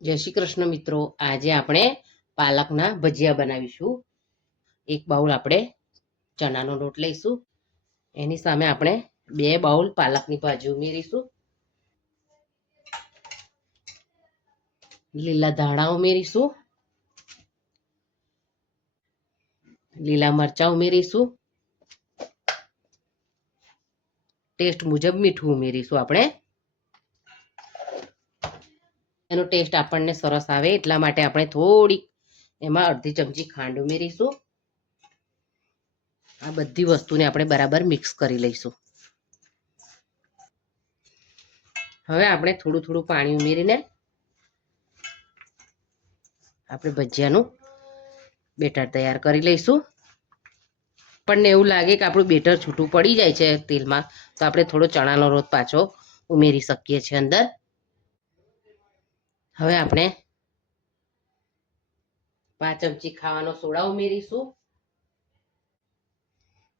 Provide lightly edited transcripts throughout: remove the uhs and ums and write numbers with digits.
જય શ્રી કૃષ્ણ મિત્રો, આજે આપણે પાલકના ભજીયા બનાવીશું। એક બાઉલ આપણે ચણાનો લોટ લઈશું, એની સામે આપણે 2 બાઉલ પાલકની ભાજી ઉમેરીશું, લીલા ધાણા ઉમેરીશું, લીલા મરચાં ઉમેરીશું, ટેસ્ટ મુજબ મીઠું ઉમેરીશું। આપણે એનો ટેસ્ટ આપણને સરસ આવે એટલા માટે આપણે થોડીક એમાં અડધી ચમચી ખાંડ ઉમેરીશું। આ બધી વસ્તુને આપણે બરાબર મિક્સ કરી લઈશું। હવે આપણે થોડું થોડું પાણી ઉમેરીને આપણે ભજીયાનું બેટર તૈયાર કરી લઈશું। આપણને એવું લાગે કે આપણું બેટર છૂટું પડી જાય છે તેલમાં, તો આપણે થોડો ચણાનો લોટ પાછો ઉમેરી શકીએ છીએ અંદર। હવે આપણે 5 ચમચી ખાવાનો સોડા ઉમેરીશું,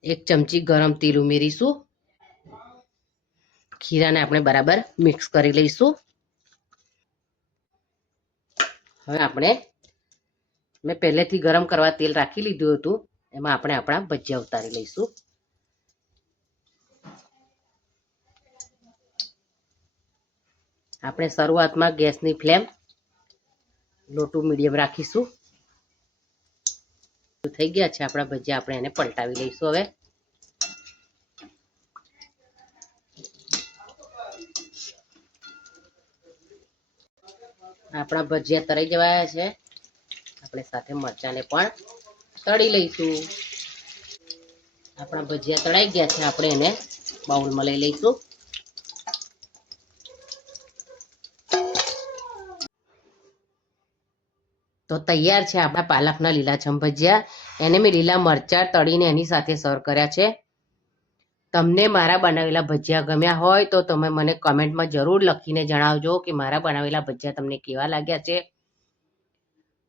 1 ચમચી ગરમ તેલ ઉમેરીશું, ખીરાને આપણે બરાબર મિક્સ કરી લઈશું। હવે આપણે મેં પહેલેથી ગરમ કરવા તેલ રાખી લીધું હતું, એમાં આપણે આપણા ભજીયા ઉતારી લઈશું। આપણે શરૂઆતમાં ગેસની ફ્લેમ લો ટુ મીડિયમ રાખીશું। થઈ ગયા છે આપણા ભજીયા, આપણે એને પલટાવી લઈશું। હવે આપણા ભજીયા તળાઈ જવાયા છે, આપણે સાથે મરચાંને પણ તળી લઈશું। આપણા ભજીયા તળાઈ ગયા છે, આપણે એને બાઉલમાં લઈ લઈશું। તો તૈયાર છે આપણા પાલકના લીલાછમ ભજીયા। એને મેં લીલા મરચાં તળીને એની સાથે સર્વ કર્યા છે। તમને મારા બનાવેલા ભજીયા ગમ્યા હોય તો તમે મને કમેન્ટમાં જરૂર લખીને જણાવજો કે મારા બનાવેલા ભજીયા તમને કેવા લાગ્યા છે।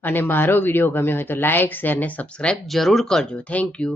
અને મારો વિડીયો ગમ્યો હોય તો લાઈક, શેર ને સબસ્ક્રાઈબ જરૂર કરજો। Thank you.